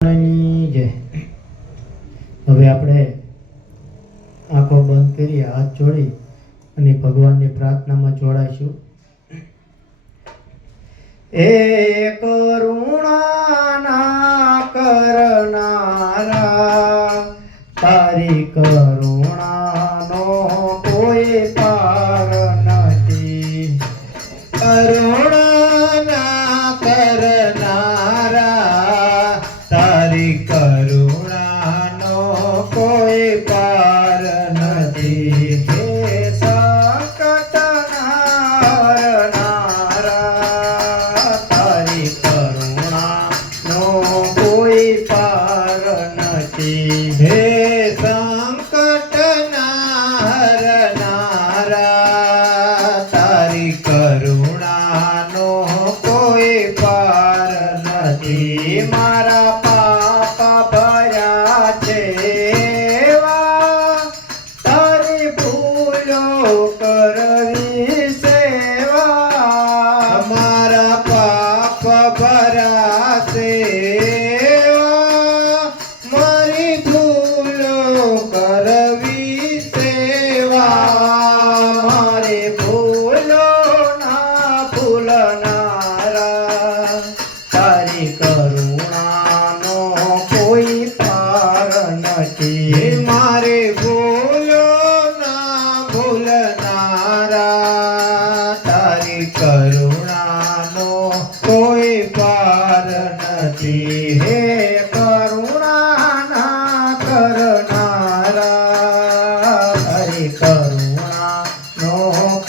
જય। હવે આપણે આંખો બંધ કરી હાથ જોડી અને ભગવાનની પ્રાર્થનામાં જોડાઈશું। એ કરુણાના કરનારા, તારી કરુણાનો કોઈ પાર નથી। કરુણાના કરનારા, તારી કરુણાનો કોઈ પાર નથી। હે સંકટના હરનારા, તારી કરુણાનો કોઈ પાર નથી। હે સંકટના હરનારા, તારી કરુણાનો કોઈ પાર નથી। મારા પાપ ભર્યા છે એવા, તારી ભૂલો કરવી સેવા। મારા પાપ ભર્યા છે એવા, મારી ભૂલો કરવી સેવા। મારી ભૂલો ના ભૂલનારા, તારી કરુણાનો કોઈ પાર નથી। મારે ભૂલો ના ભૂલનારા, તારી કરુણાનો કોઈ પાર નથી। હે કરુણાના કરનારા, તારી કરુણાનો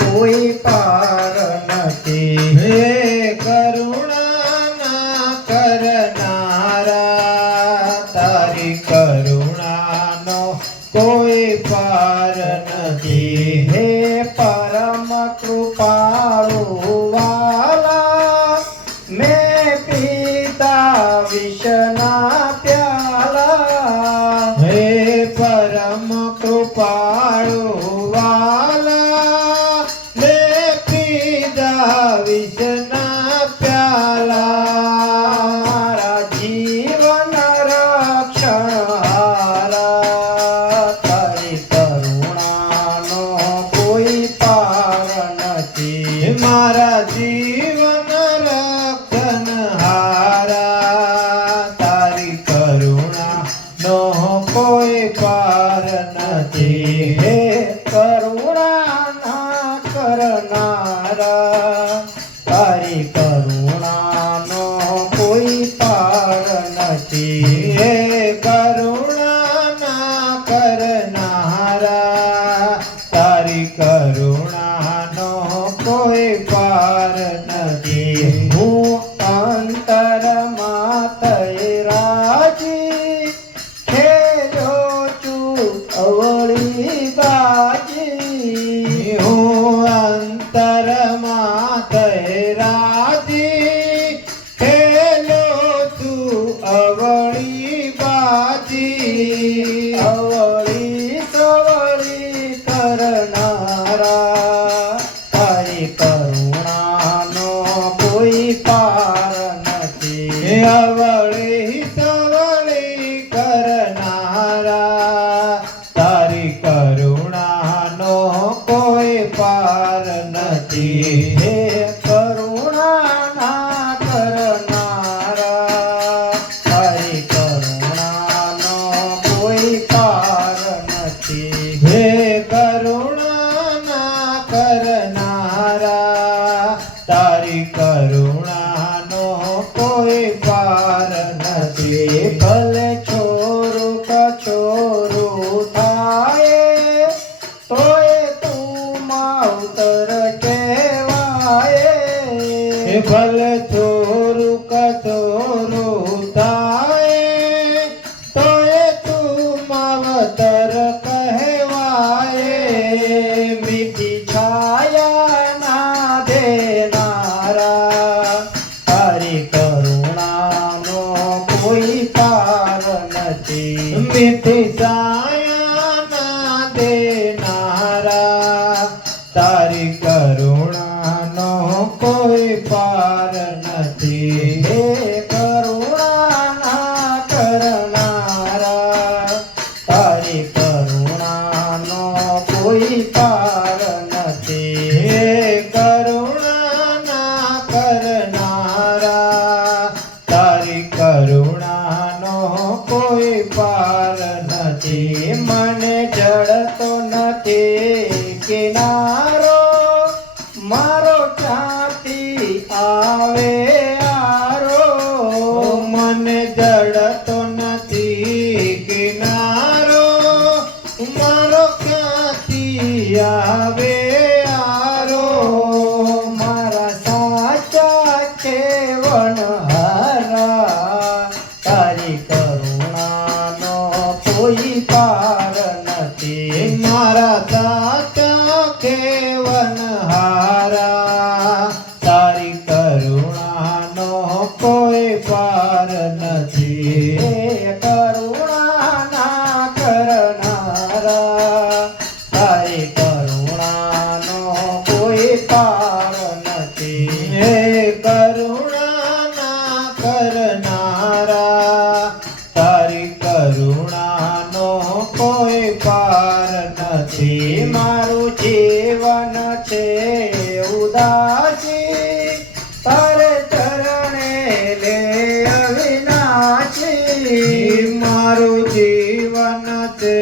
કોઈ પાર નથી। હે કરુણાના કરનારા, તારી કરુણાનો કોઈ પાર નથી। હે પરમ કૃપાળુ વાલા, મેં પીતા વિષના પ્યાલા। હે પરમ કૃપાળુ વાલા, મેં પીતા વિષના પ્યાલા। મારા જીવન રક્ષણહારા, તારી કરુણાનો કોઈ પાર નથી। મારા જીવન રક્ષણહારા, તારી કરુણાનો કોઈ પાર નથી। હે કરુણાના કરનારા, તારી કરુણાનો કોઈ પાર નથી। હે કરુણાના કરનારા, તારી કરુણાનો કોઈ પાર નથી। હું અંતરમાં થઈ રાજી, ખેલ્યો છું અવળી બાજી। હું અંતરમાં થઈ રાજી, ખેલ્યો છું અવળી બાજી। અવળી સવળી કરનારા, તારી કરુણાનો કોઈ પાર નથી। અવળી સવળી કરનારા, તારી કરુણાનો કોઈ પાર નથી। હે કરુણાના કરનારા, તારી કરુણાનો કોઈ પાર નથી। હે કરુણાના કરનારા, તારી કરુણાનો કોઈ પાર નથી। ભલે છોરું કછોરું થાય, તોય તું માવતર કહેવાય। ભલે છોરું કછોરું થાય, તોય તું માવતર કહેવાય। મીઠી છાયા ના દેનારા, તારી કરુણાનો કોઈ પાર નથી। મીઠી છાયા ના દેનારા, તારી કરુણાનો કોઈ પાર નથી। હે કરુણાના કરુણાનો કોઈ પાર નથી. મને જડતો નથી કિનારો, મારો ક્યાંથી આવે આરો. મને જડતો નથી કિનારો, મારો ક્યાંથી આવે આરો. મારા સાચા કેવનહારા, તારી કરુણાનો કોઈ પાર નથી. મારા સાચા કેવનહારા, તારી કરુણાનો કોઈ પાર નથી. હે કરુણાના કરનારા, તારી કરુણાનો કોઈ પાર નથી. હે કરુણાના કરનારા, તારી કરુણાનો કોઈ પાર નથી. મારું જીવન છે ઉદાસી, તારે ચરણે લે અવિનાશી. મારું જીવન છે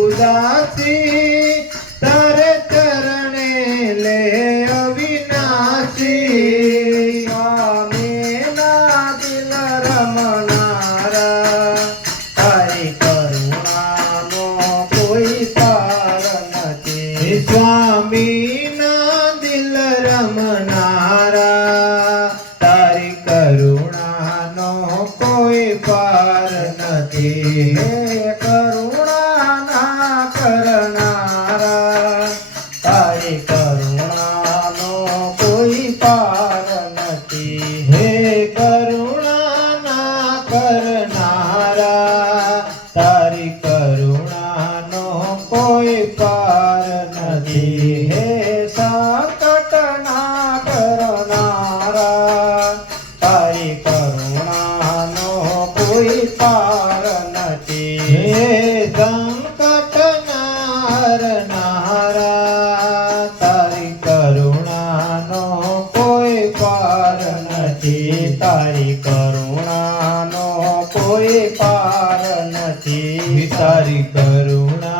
ઉદાસી, તારે ચરણે લે અવિનાશી. સ્વામીના દિલ રમનારા, તારી કરુણાનો કોઈ પાર નથી. સ્વામીના દિલ રમનારા, તારી કરુણાનો કોઈ પાર નથી. હે કરુણાના કરનારા, તારી કરુણાનો કોઈ પાર નથી. હે કરુણાના કરનારા, તારી કરુણાનો કોઈ પાર નથી. હે સંકટના કરનારા, તારી કરુણાનો કોઈ પાર નથી. હે સંકટના હરનારા, તારી કરુણાનો કોઈ પાર નથી. તારી કરુણાનો કોઈ પાર નથી. તારી કરુણા